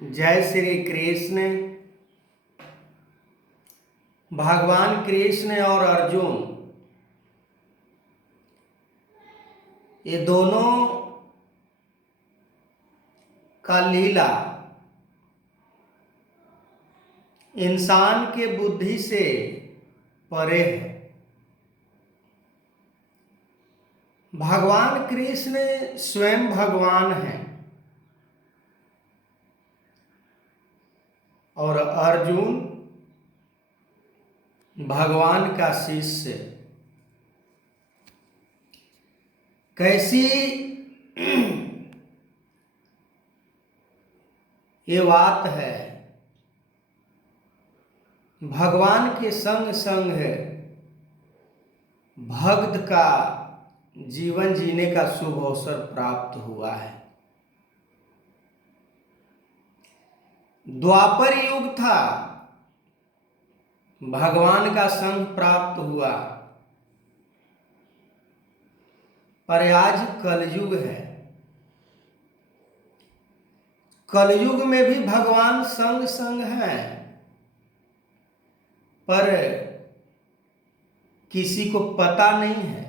जय श्री कृष्ण। भगवान कृष्ण और अर्जुन ये दोनों का लीला इंसान के बुद्धि से परे है। भगवान कृष्ण स्वयं भगवान हैं और अर्जुन भगवान का शिष्य। कैसी ये बात है, भगवान के संग संग भक्त का जीवन जीने का शुभ अवसर प्राप्त हुआ है। द्वापर युग था, भगवान का संग प्राप्त हुआ, पर आज कलयुग है। कलयुग में भी भगवान संग संग हैं, पर किसी को पता नहीं है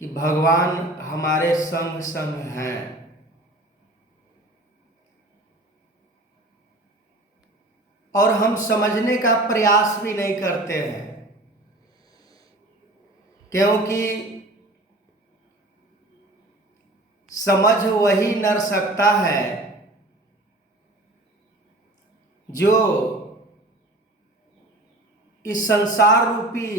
कि भगवान हमारे संग संग हैं। और हम समझने का प्रयास भी नहीं करते हैं, क्योंकि समझ वही नर सकता है जो इस संसार रूपी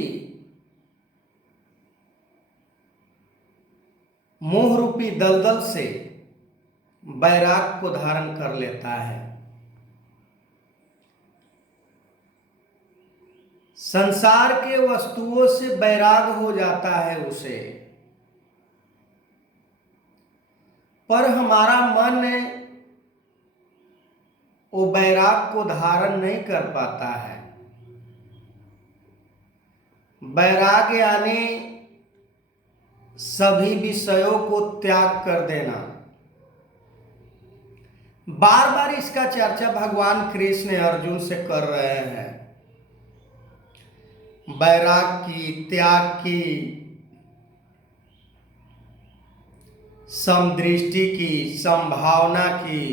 मोह रूपी दलदल से वैराग को धारण कर लेता है। संसार के वस्तुओं से वैराग हो जाता है उसे, पर हमारा मन वो वैराग को धारण नहीं कर पाता है। वैराग यानी सभी विषयों को त्याग कर देना। बार बार इसका चर्चा भगवान कृष्ण अर्जुन से कर रहे हैं। वैराग की, त्याग की, समदृष्टि की, संभावना की,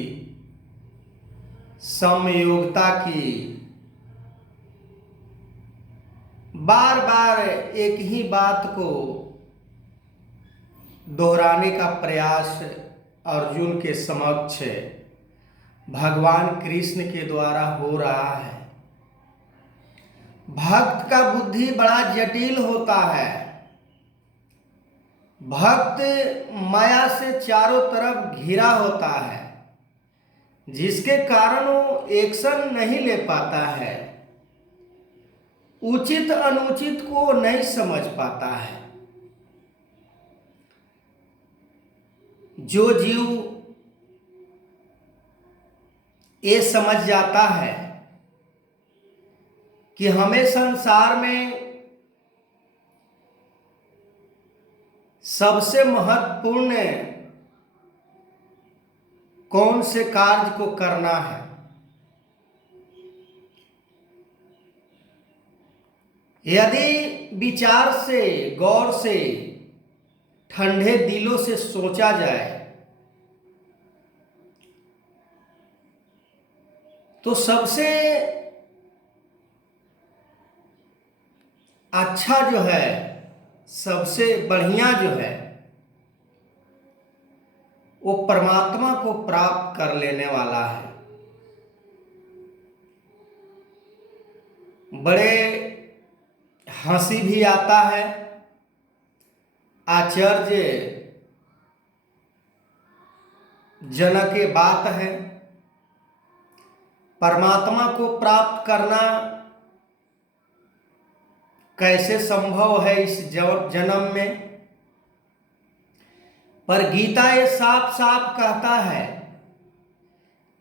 समयोगिता की, बार बार एक ही बात को दोहराने का प्रयास अर्जुन के समक्ष भगवान कृष्ण के द्वारा हो रहा है। भक्त का बुद्धि बड़ा जटिल होता है। भक्त माया से चारों तरफ घिरा होता है, जिसके कारण वो एक्शन नहीं ले पाता है, उचित अनुचित को नहीं समझ पाता है। जो जीव ये समझ जाता है कि हमें संसार में सबसे महत्वपूर्ण कौन से कार्य को करना है, यदि विचार से, गौर से, ठंडे दिलों से सोचा जाए तो सबसे अच्छा जो है, सबसे बढ़िया जो है, वो परमात्मा को प्राप्त कर लेने वाला है। बड़े हंसी भी आता है। आचार्य जनक ये बात है, परमात्मा को प्राप्त करना कैसे संभव है इस जन्म में। पर गीता ये साफ साफ कहता है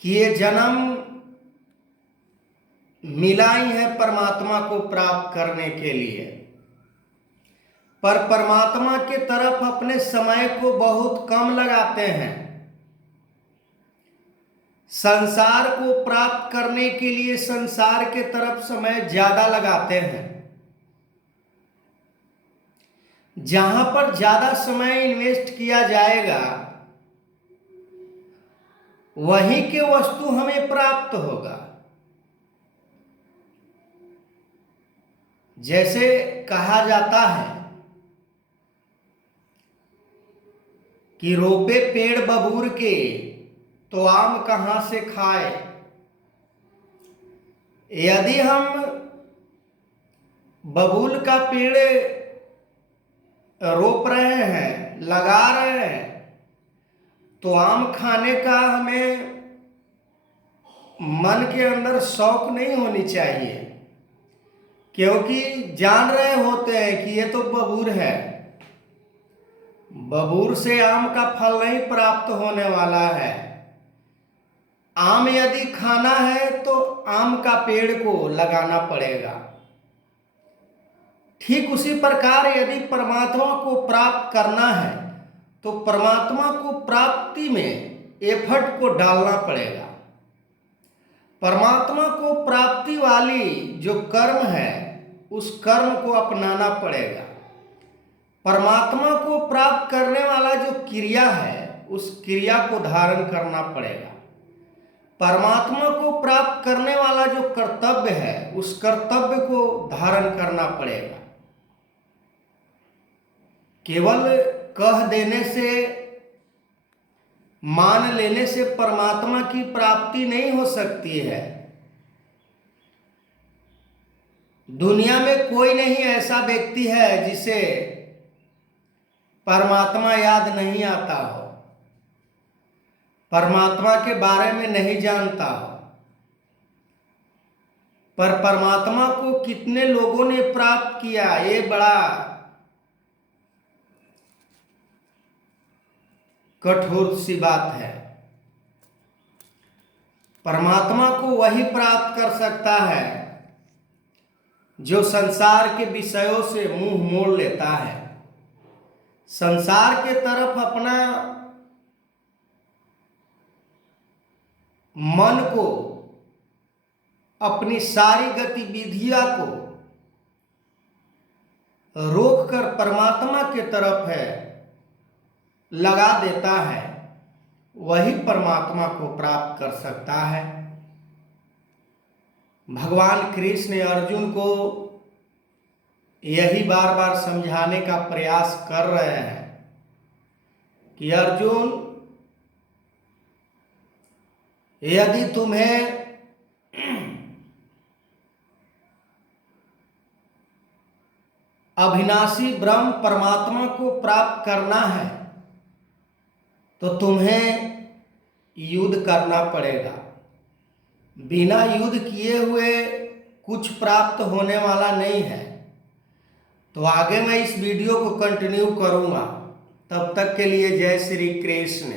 कि ये जन्म मिला ही है परमात्मा को प्राप्त करने के लिए, पर परमात्मा के तरफ अपने समय को बहुत कम लगाते हैं। संसार को प्राप्त करने के लिए संसार के तरफ समय ज्यादा लगाते हैं। जहां पर ज्यादा समय इन्वेस्ट किया जाएगा वहीं के वस्तु हमें प्राप्त होगा। जैसे कहा जाता है कि रोपे पेड़ बबूर के तो आम कहां से खाए। यदि हम बबूल का पेड़ रोप रहे हैं, लगा रहे हैं, तो आम खाने का हमें मन के अंदर शौक नहीं होनी चाहिए, क्योंकि जान रहे होते हैं कि ये तो बबूर है, बबूर से आम का फल नहीं प्राप्त होने वाला है। आम यदि खाना है तो आम का पेड़ को लगाना पड़ेगा। ठीक उसी प्रकार यदि परमात्मा को प्राप्त करना है तो परमात्मा को प्राप्ति में एफर्ट को डालना पड़ेगा। परमात्मा को प्राप्ति वाली जो कर्म है उस कर्म को अपनाना पड़ेगा। परमात्मा को प्राप्त करने वाला जो क्रिया है उस क्रिया को धारण करना पड़ेगा। परमात्मा को प्राप्त करने वाला जो कर्तव्य है उस कर्तव्य को धारण करना पड़ेगा। केवल कह देने से, मान लेने से परमात्मा की प्राप्ति नहीं हो सकती है। दुनिया में कोई नहीं ऐसा व्यक्ति है जिसे परमात्मा याद नहीं आता हो, परमात्मा के बारे में नहीं जानता हो। पर परमात्मा को कितने लोगों ने प्राप्त किया, ये बड़ा कठोर सी बात है। परमात्मा को वही प्राप्त कर सकता है जो संसार के विषयों से मुंह मोड़ लेता है, संसार के तरफ अपना मन को, अपनी सारी गतिविधियां को रोककर परमात्मा के तरफ है लगा देता है, वही परमात्मा को प्राप्त कर सकता है। भगवान कृष्ण अर्जुन को यही बार बार समझाने का प्रयास कर रहे हैं कि अर्जुन, यदि तुम्हें अविनाशी ब्रह्म परमात्मा को प्राप्त करना है तो तुम्हें युद्ध करना पड़ेगा। बिना युद्ध किए हुए कुछ प्राप्त होने वाला नहीं है। तो आगे मैं इस वीडियो को कंटिन्यू करूंगा। तब तक के लिए जय श्री कृष्ण।